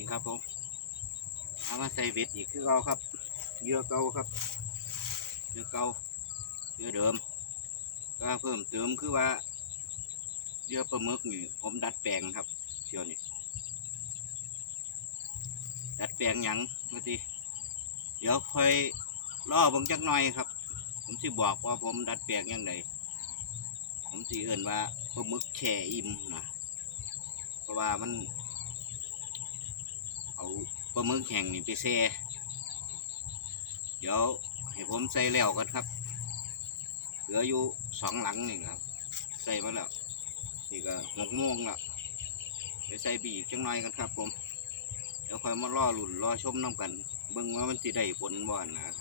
นี่ครับผมเอามาใส่เบ็ดอีกคือเก่าครับเยื่อเก่าครับเยื่อเก่าเยื่อเดิม ก็เพิ่มเติมคือว่าเยื่อปลาหมึกนี่ผมดัดแปลงครับเที่ยวนี้ดัดแปลงยังเมื่อกี้เดี๋ยวค่อยรอบิ่งจักหน่อยครับ ผมสิบอกว่าผมดัดแปลงยังไงผมสิเอื่นว่าปลาหมึกแช่อิ่มนะเพราะว่ามัน ลาหมึกแห้งนี่ไปแช่เดี๋ยวให้ผมใส่แล้วกันครับ เหลืออยู่สองหลังนี่ครับ ใส่มาแล้วนี่ก็หกโมงแล้วไปใส่บีบจังหน่อยกันครับผม เดี๋ยวค่อยมาล่อหลุนล่อชมน้ำกันเบิ่งว่ามันสิได้ผลบ่นนะครับ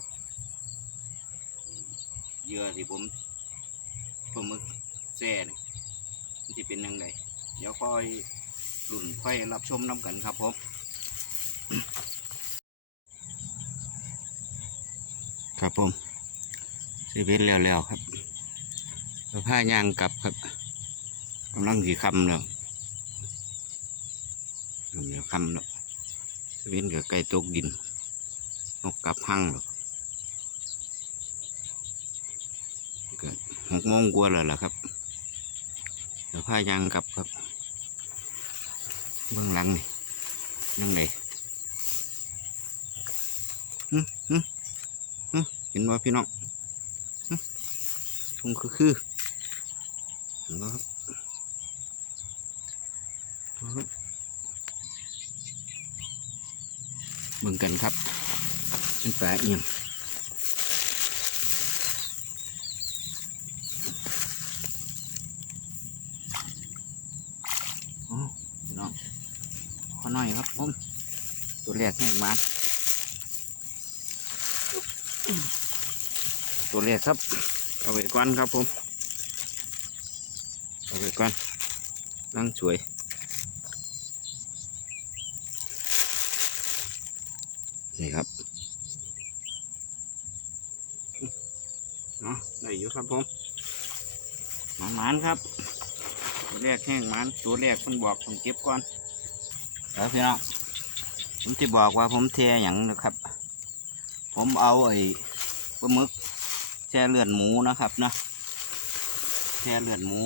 เยื่อที่ผมปลาหมึกแซ่นี่มันสิเป็นยังไงเดี๋ยวค่อยหลุนค่อยรับชมน้ำกันครับผม ครับผมสิเป็นแล้วแล้วครับผ้ายางกลับครับกำลังสีคำแล้วเดี๋ยวคำแล้วสิเป็นกับไก่ตกดินนกกลับห้างแล้วเกิดหกโมงกว่าแล้วล่ะครับเดี๋ยวผ้ายางกลับครับ เบื้องหลังนี่นั่งไหนหึหึ เห็นว่าพี่น้องหึตรงคือคือเห็นบ่ครับเอาครับเบิ่งกันครับเป็นปลาเอียงอ๋อน้องขอหน่อยครับผมตัวแรกแห้งหมา ตัวเลขครับ เอาไปก่อนครับผม เอาไปก่อนนั่งสวยนี่ครับเนาะได้อยู่ครับผมหมานหมานครับ ตัวแรกแห้งหมานตัวแรกคนบอกผมเก็บก่อนแล้วพี่น้องผมจะบอกว่าผมเทอย่างนะครับ ผมเอาไอ้ปลาหมึก แช่เลือดหมูนะครับนะแช่เลือดหมู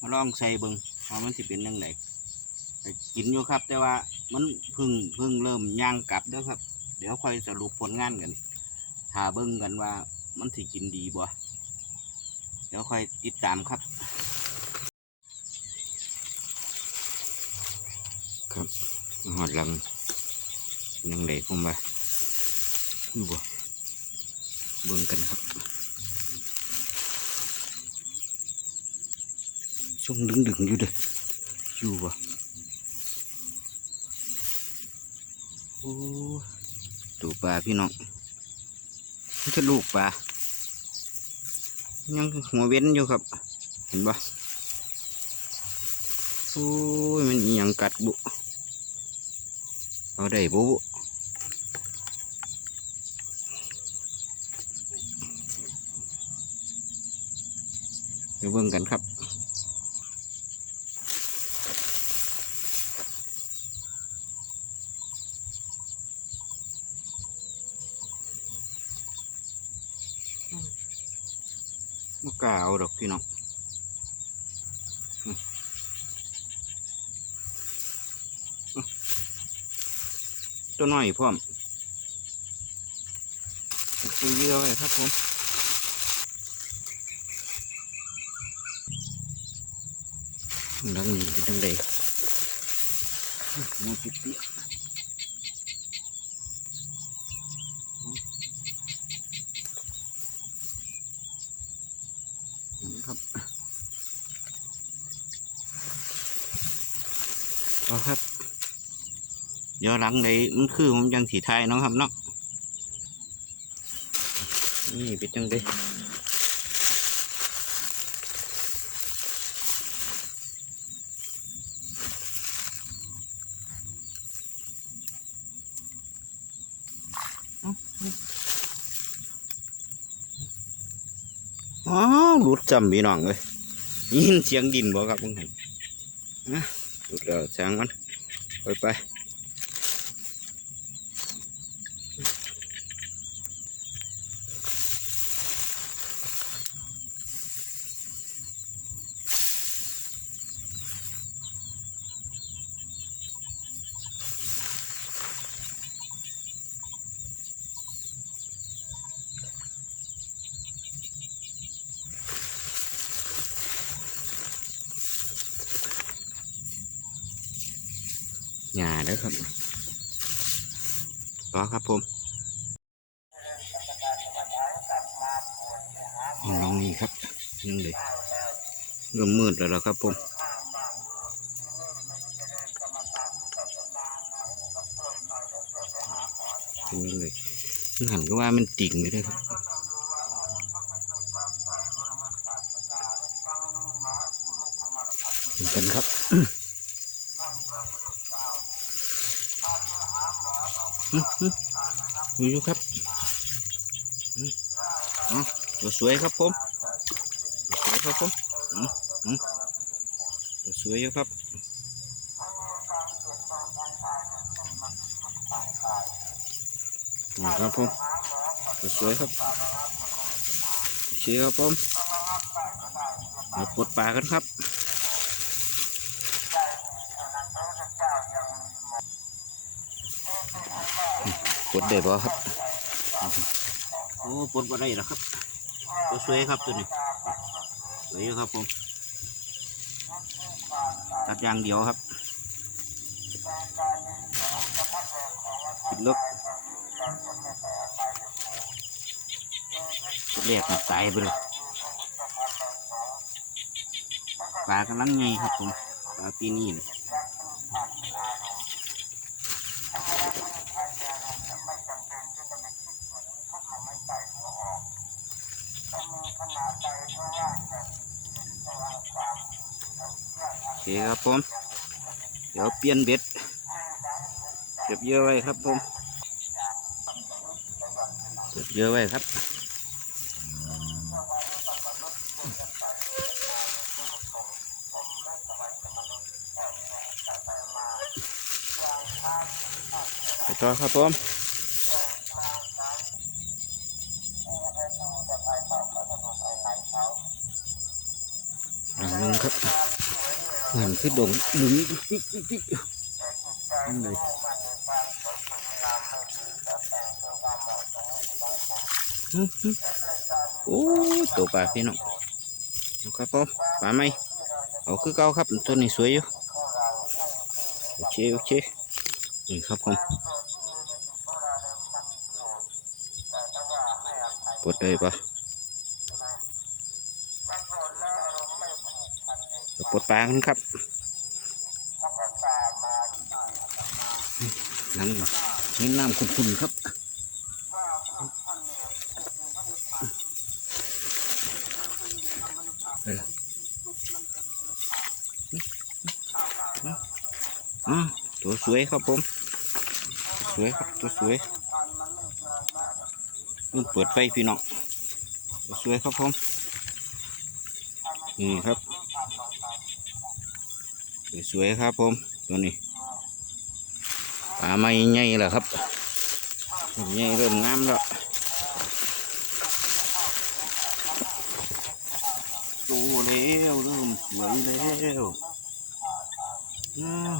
มาลองใส่เบิงว่ามันสิเป็นยังไงกินอยู่ครับ แต่ว่ามันเพึ่งเพึ่งเริ่มย่างกลับเด้อครับ เดี๋ยวค่อยสรุปผลงานกันหาเบิ้งกันว่ามันสิกินดีบ่เดี๋ยวค่อยติดตามครับ ครับหอดลังยังไงผมว่าบ่เบิ่งกันครับ ช่วงดึงดึงอยู่เด้ออยู่บ่โอ้ตัวปลาพี่น้องนี่จะลูกปลายังหัวเว้นอยู่ครับ เห็นบ่โอ้ยมันยังกัดบุเอาได้บุเดี๋ยวเบิ่งกันครับ กล้าเอาดอกพี่น้องตัวน้อยพร้อมซื้อเยอะเลยครับผมดังนี้ดังใดหมูปิดเปียกครับเอาครับ เดี๋ยวหลังในมันคือผมยังสีไทยเนาะครับเนาะนี่เป็นจังไดอ้าวหลุดจำพี่น้องเลยยินเสียงดินบ่ครับมึงเห็นนะหลุดแล้วแสงมันไปไปาเด้อครับต่อครับผมน้องนี่ครับยังเลยเริ่มมืดแล้วครับผมยังเลยมันหันก็ว่ามันติ่งอยู่เด้วยครับเหมือนกันครับ อืมอืมอยู่อยู่ครับอ๋อตัวสวยครับผมตัวสวยครับผมอืมอืมตัวสวยอยู่ครับนี่ครับผมตัวสวยครับโอเคครับผมมาปลดปลากันครับ ดได้บ่ครับโอ้ปลดบ่ได้หรอกครับตัวสวยครับตัวนี้สวยครับผมตัดอย่างเดียวครับปิดลบแรกมันตายไปเลยปลากำลังไงครับผมปลาปีนี้ เคครับผม เดี๋ยวเปลี่ยนเบ็ดเก็บเยอะไว้ครับผมเก็บเยอะไว้ครับไปต่อครับผมหนึงครับ เหมือนคือดงหลุมติ๊กติ๊กติ๊กนั่นเลยโอ้ตัวปลาพี่น้องครับผมปลาไหมเอาคือเก่าครับตัวนี้สวยอยู่โอเคโอเคนี่ครับผมปลดเลยปะ ปลดปลาครับนั่นนี่น้ำขุ่นๆครับอ่าตัวสวยครับผม สวยครับตัวสวยต้องเปิดไฟพี่น้องตัวสวยครับผมนี่ครับ สวยครับผมตัวนี้ปลาไม่ใหญ่แล้วครับใหญ่เริ่มงามแล้วโตแล้วเริ่มสวยแล้วอืม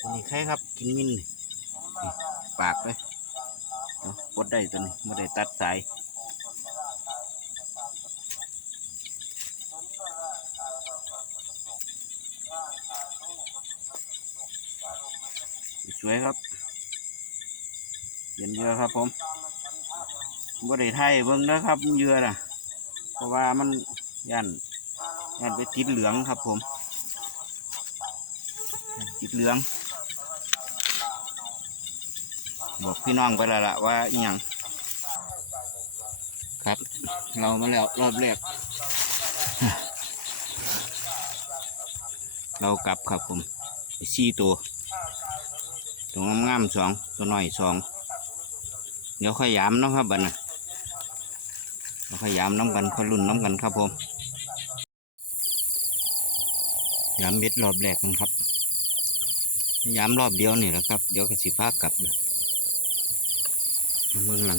ตัวนี้ใครครับกินมินปากเลยเอาปลดได้ตัวนี้ไม่ได้ตัดสาย วยครับเย็นเยอะครับ ผมบ่ได้ไทยเบิ่งนะครับเยอะนะเพราะว่ามันยันยันไปติดเหลืองครับ ผมติดเหลืองบอกพี่น้องไปแล้วล่ะว่าอหย่างครับ เรามาแล้วรอบแรกเรากลับครับผมไปสี่ตัว ตัวงามๆสองตัวน้อยสองเดี๋ยวค่อยยามน้องครับบัดนะเราค่อยยามน้ำกันค่อยรุ่นน้ำกันครับผมยามเบ็ดรอบแรกกันครับยามรอบเดียวนี่แหละครับ เดี๋ยวก็สิพากลับเลยเมืองหลัง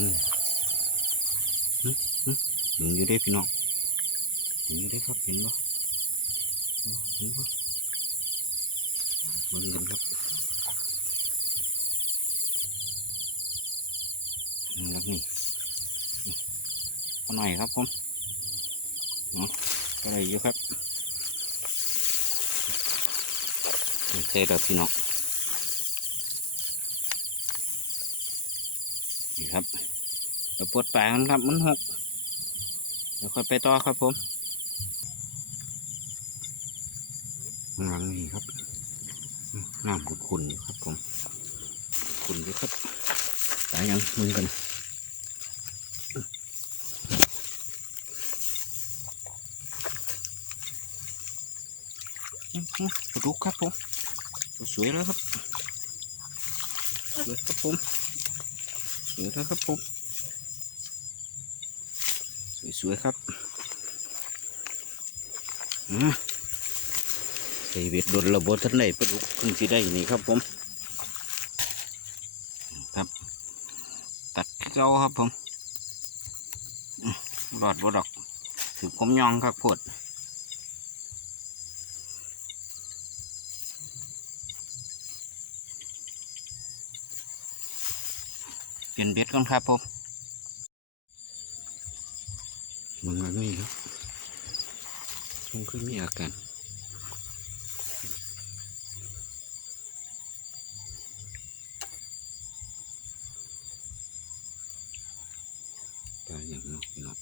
หนึ่งอยู่ได้พี่น้องหนึ่งอยู่ได้ครับเห็นปะเห็นปะเบิ่งกันครับ แล้วนี่นี่เอหน่อยครับผมเนาะก็ได้อยู่ครับโอเคเด้อพี่น้องนี่ครับเดี๋ยวปวดปลายมันครับมันหกเดี๋ยวค่อยไปต่อครับผมหลังนี้ครับน้ำขุ่นๆอยู่ครับผมขุ่นอยู่ครับตายยังมึงกัน ดูกครับผมสวยแล้วครับสวยครับผมสวยแล้วครับผมสวยๆครับอ่าใส่เบ็ดโดนระเบิดท่านไหนปลาดุกเพิ่งสิได้นี่ครับผมครับตัดเจ้าครับผมอื้อรอดบ่ดอกถือผมยองครับพด ปลี่ยนเบ็ดก่อนครับผมมันแบบนี้ครับคงคือมีอาการปลาอย่างเนาะพี่น้อง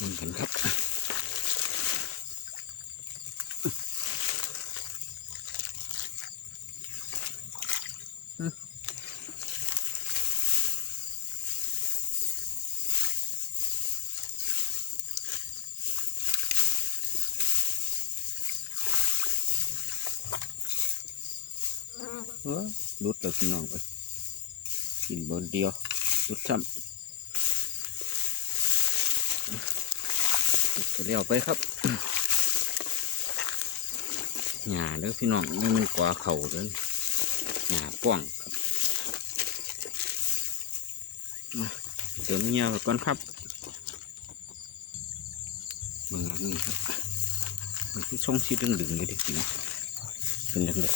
มันกันครับ รุดแล้วพี่น้องเอ้ยกินบนเดียวรุดซ้ำรุดก็เลี้ยวไปครับหญ้าเด้อพี่น้องนี่มันกว่าเข่าเด้อหญ้าป้องครับมาเติมเงียไปก่อนครับเมืองนี่ครับมันคือช่องชีดึงดึงๆอยู่เดิพี่น้องเป็นยังไง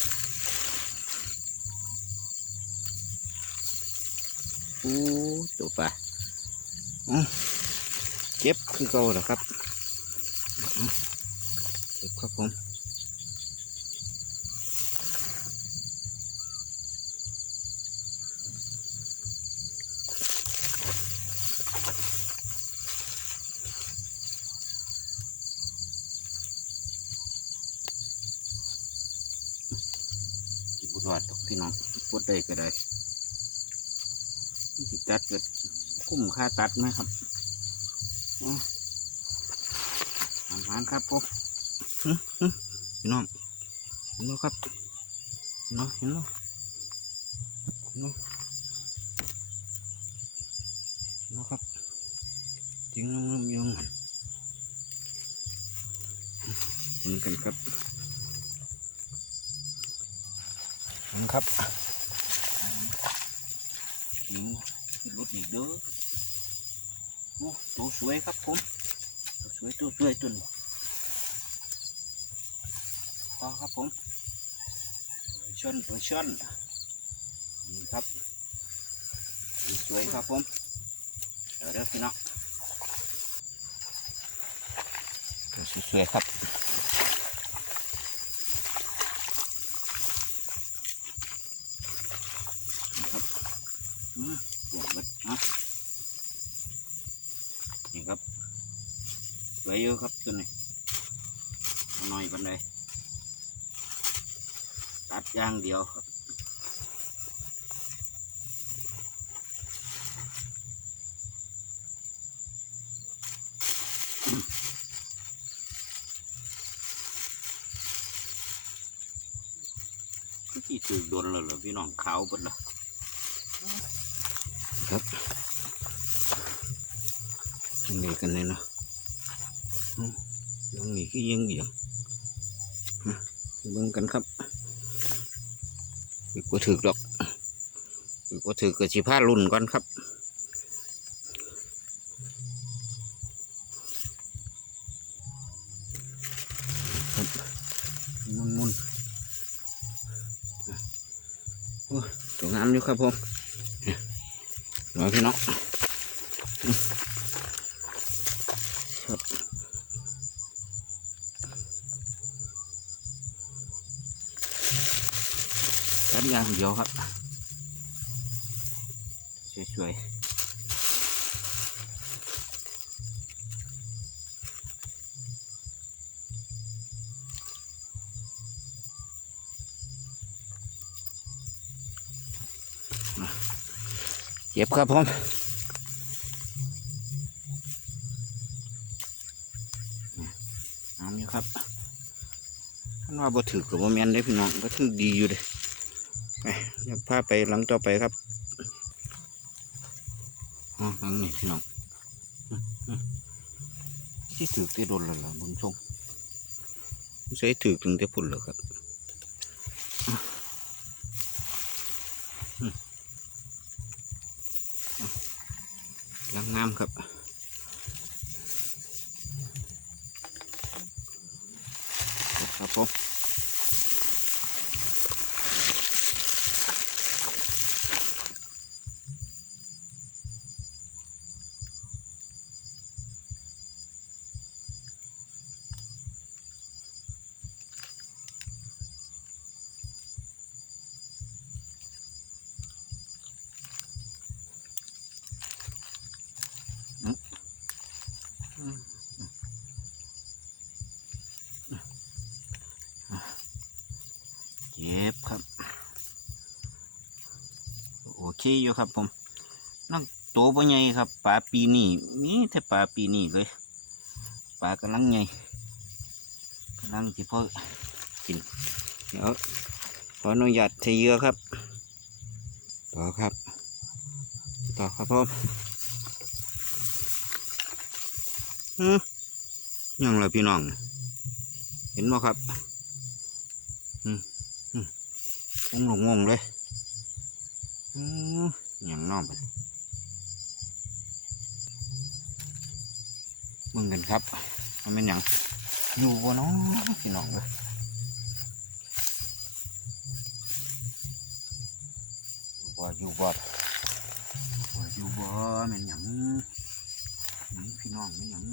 อ้ตัวปลาอื้อเก็บคือเก่าเหรอครับอื้อเก็บครับผมบุดวาดดอกพี่น้องปวดได้ก็ได้สิ ตัดเกิดคุ้มค่าตัดไหมครับอ๋ออาหารครับผมหึหึพี่น้องเห็นไหมครับเห็นไหมเห็นไหมเห็นไหมเห็นไหมครับจริงน้องยองเห็นกันครับเห็นครับ หิวขึ้นรถ อีกเด้อโอ้ตัวสวยครับผมตัวสวยตัวสวยตัวนี้พอครับผมชนตัวชนนี่ครับสวยครับผมเดี๋ยวเด้อพี่น้องตัวสวยครับครับอืม ปวดเบิดนะนี่ครับสวยอยู่ครับตัวนี้น่อยกันเลยตัดย่างเดียวครับอืมที่ถือโดนเลยเหรอพี่น้องขาวเปิดละ ครับยังไงกันเลยเนาะอืมยังมีขี้ยังเหี่ยงเบิ่งกันครับอีกว่าถือดอกอีกว่าถือกระชิผ้ารุ่นก่อนครับมุนมุนโอ้ตัวงามอยู่ครับผม นะพี่น้องสัญญาณเดียวครับ สวยๆ เจ็บครับผมน้ำอยู่ครับท่านว่าบ่ถือกับบ่แมนได้พี่น้องก็ถือดีอยู่เลยไปเดี๋ยวพาไปหลังต่อไปครับอ๋อหลังนี่พี่น้องที่ถือที่โดนแล้วล่ะบนชงใช้ถือถึงจะพุ่นเหรอครับอะอืมอะหลังงามครับครับผมเจ็บครับ โอ เคอยู่ครับผมนั่งโตปใหญ่ครับปลาปีนี้มีแต่ปลาปีนี้เลยปลากำลังใหญ่กำลังที่พ่อกินเดี๋ยวขออนุญาตเทเยอะครับ ต่อครับ ต่อครับผมอืมยังเลยพี่น้อง เห็นไหมครับงงงงเลย อย่างนอมมึงกันครับ มันเป็นอย่างอยู่บ่น้องพี่น้องเลยว่าอยู่บ่ว่าอยู่บ่แมันหยังหยังพี่น้องแมันหยัง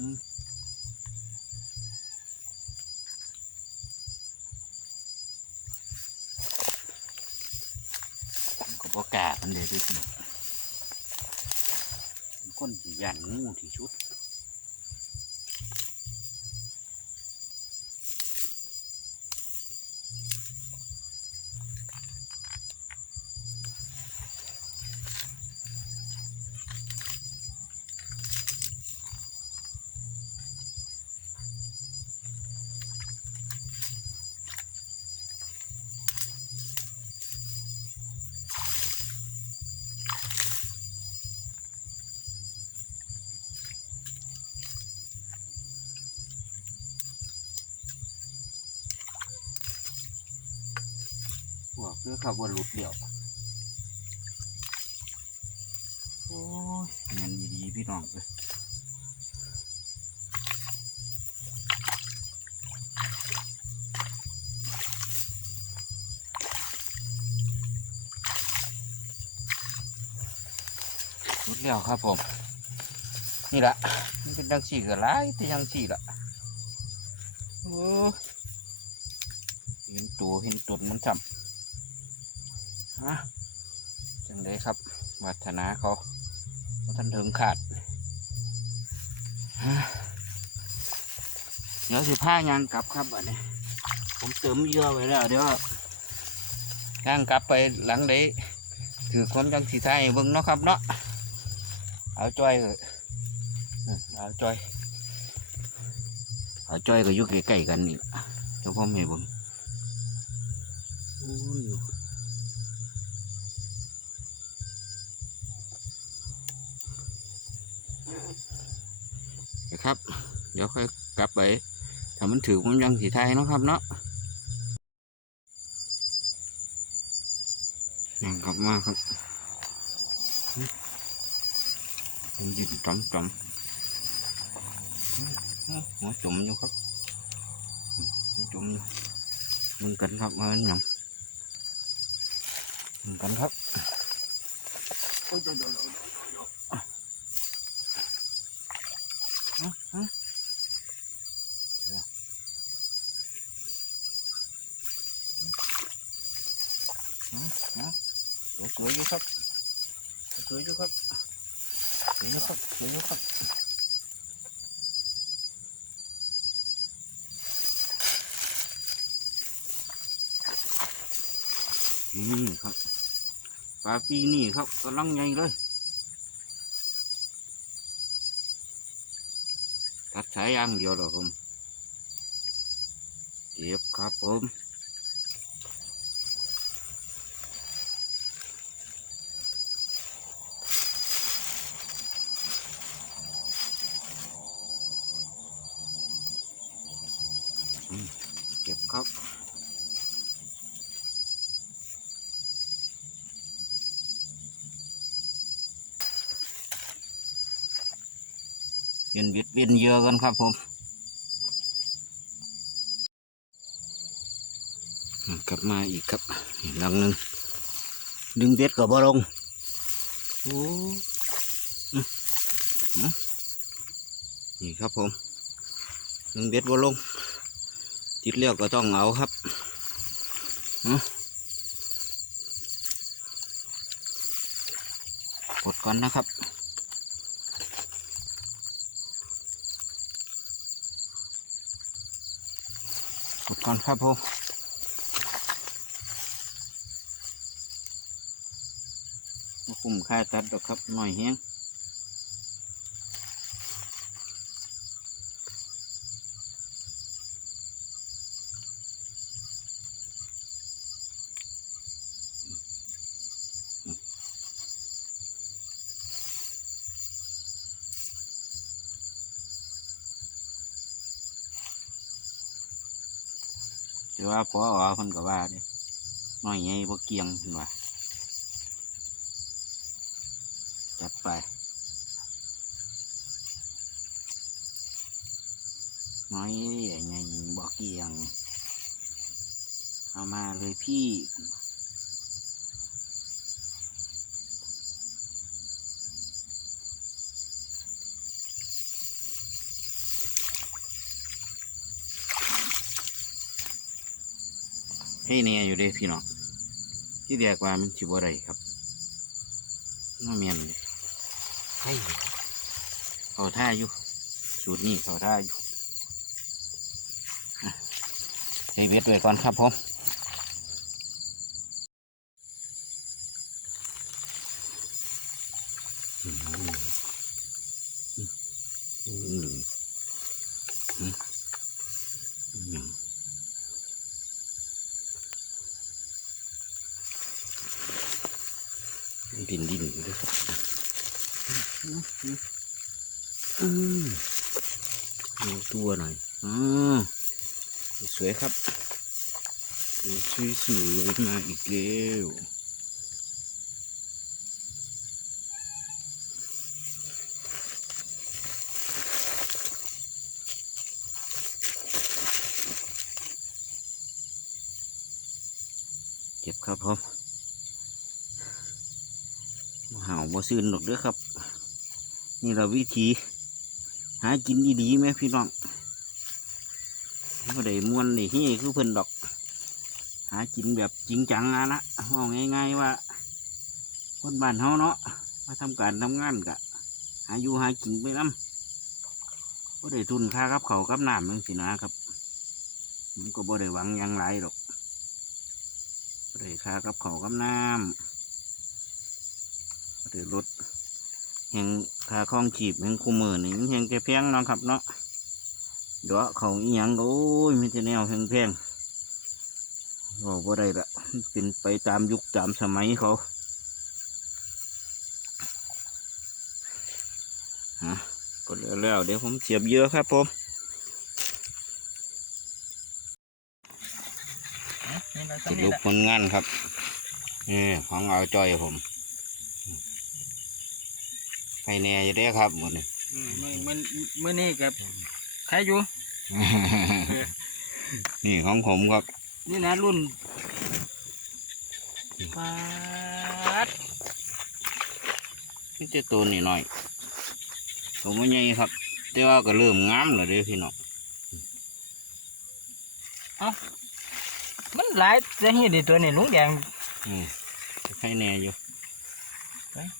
ก็บ่กล้ามันเลยด้วยสิคนที่ยันงูที่ชุด บอกเพื่อเขาว่าหลุดเดี่ยวโอ้ยเงินดีๆพี่น้องเลยหลุดเดี่ยวครับผม นี่ละมันเป็นดังสี่กับไรแต่ยังสี่ละโอ้ยเห็นตัวเห็นตนมันจำ ฮะจังเลยครับวัฒนาเขาท่านถึงขาดเดี๋ยวสิผ้ายางกลับครับอันนี้ผมเติมเยอะไว้แล้วเดี๋ยวย่างกลับไปหลังเด้ถือความจังสีไทยเบิ่งเนาะครับเนาะเอาจ้อยเถอะเอาจ้อยเอาจ้อยก็อยู่ใกล้ๆกันนี่ล่ะเจ้าพ่อแม่เบิ่งโอ้ ครับ เดี๋ยวค่อยกลับไปถ้ามันถือผมยังสีไทยนะครับเนาะยังกลับมาครับผมยินจอมจอมหัวจุ่มอยู่ครับหัวจุ่มอยู่มึงกันครับมาหยังมึงกันครับโอ้ยเดี๋ยวเดี๋ย วยอยู่ครับสวยอยู่ครับสวยอยู่ครับนี่ครับปลาปีนี่ครับกำลังใหญ่เลยตัดสายอยางเดียวเหรอผมเก็บครับผม ครับ เวียนบิดเบียนเยอะกันครับผมกลับมาอีกครับหลังหนึ่งดึงเบ็ดกับบอลงโอ้นี่ครับผมดึงเบ็ดบอลง ติดเลี้ยวก็ต้องเอาครับหือกดก่อนนะครับกดก่อนครับผมคุ้มค่าตัดดอกครับหน่อยแห้ง เพิ่นก็ว่าเนี่ยน้อยใหญ่บ่เกียงเพิ่นว่าจัดไปน้อยใหญ่ใหญ่บ่เกียง เอามาเลยพี่ ให้แน่อยู่เด้พี่น้องที่เดียกว่ามันชิบอะไรครับน้าเมียนเลยให้เขาท่าอยู่สูตรนี้เขาท่าอยู่อะใส่เบ็ดไว้ก่อนครับผมอืมอืมอืมอืม ดินดินอยู่ด้วยครับอืมดูตัวหน่อยอ๋อสวยครับสวยสวยมาอีกแล้วเก็บครับผม บ่เห่าบ่ซื่นหรอกเด้อครับ นี่เราวิธีหากินดีๆไหมพี่น้องบ่ได้มวนนี่ที่คือเพิ่นดอก หากินแบบจริงจังอะนะเอาง่าย ๆว่า คนบ้านเฮาเนาะมาทำการทำงานกะ หาอยู่หากินไปน้ำบ่ได้ทุนค่ากับเขากับน้ำจังสินะครับมันก็บ่ได้หวังยังไรหรอกได้ค่ากับเขากับน้ำ หรือรถแห่งค่าคลองจีบแห่งคู่มือนี่มันแห่งแกแพงเนาะครับ เนาะเดี๋ยวเขาอีหยังก็โอ้ยมีแต่แนวแพงแพงๆบอกว่าได้ละมันเป็นไปตามยุคตามสมัยเขาฮะก็แล้วแล้วเดี๋ยวผมเสียบเยอะครับผมสรุปผลงานครับนี่ของเอาจอยผม ไฟแน่อยู่เด้อครับหมดนี่มันมันมื่อนี้กับใครอยู่ นี่ของผมครับนี่นะรุ่นปาดนี่จะตัวนี่หน่อยตัวมันใหญ่ครับ แต่ว่าก็เริ่มงามแล้วเด้อพี่น้องมันหลายจะเห็นในตัวนี่ลุงแดงอืมใครแน่อยู่เฮ้ย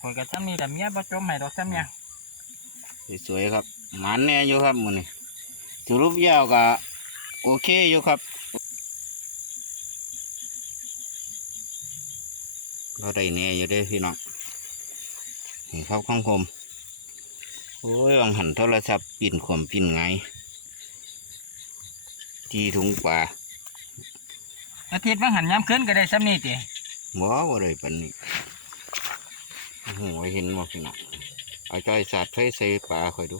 ข่อยกับซ้ำนี่แต่เมียบ่จมให้ดอกซ้ำเนี่ยสวยๆครับหมันแน่อยู่ครับมื้อนี้สรุปยาวก็โอเคอยู่ครับเราได้แน่อยู่เด้อพี่น้องนี่ครับของผมโอ้ยวางหันโทรศัพท์ปิ่นข่มปิ่นไงทีถุงปลาอาทิตย์ว่างหันย้ำขึ้นก็ได้ซ้ำนี่ติบ่บ่ได้ปานนี้โอ้โหเห็นบ่พี่น้องเอาจ้อยสาดไฟใส่ปลาคอยดู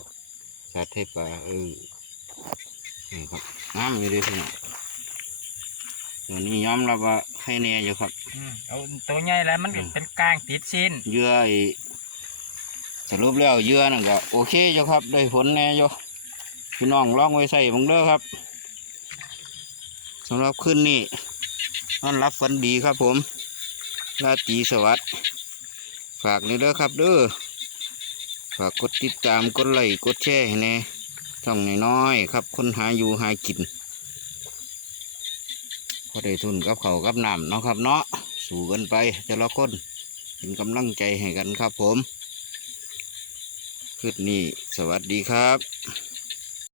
สาดให้ปลาเออนี่ครับน้ำอยู่เด้วยพี่น้องตัวนี้ยอมรับว่าใครแน่อยู่ครับอืมเอาตัวใหญ่แล้วมันก็เป็นกลางติดซีนเหยื่อไอ้สรุปแล้วเหยื่อนั่นก็โอเคอยู่ครับ ได้ผลแน่อยู่พี่น้องลองไว้ใส่บังเด้อครับสำหรับคืนนี้นอนรับฝันดีครับผมราตรีสวัสดิ์ ฝากนี่เด้อครับเด้อฝากกดติดตามกดไลค์กดแชร์ให้แน่ช่องน้อยๆครับ คนหาอยู่หากินพอได้ทุนกับเขากับน้ำเนาะครับเนาะสู่กันไปแต่ละคนเป็นกำลังใจให้กันครับผมคืนนี้สวัสดีครับ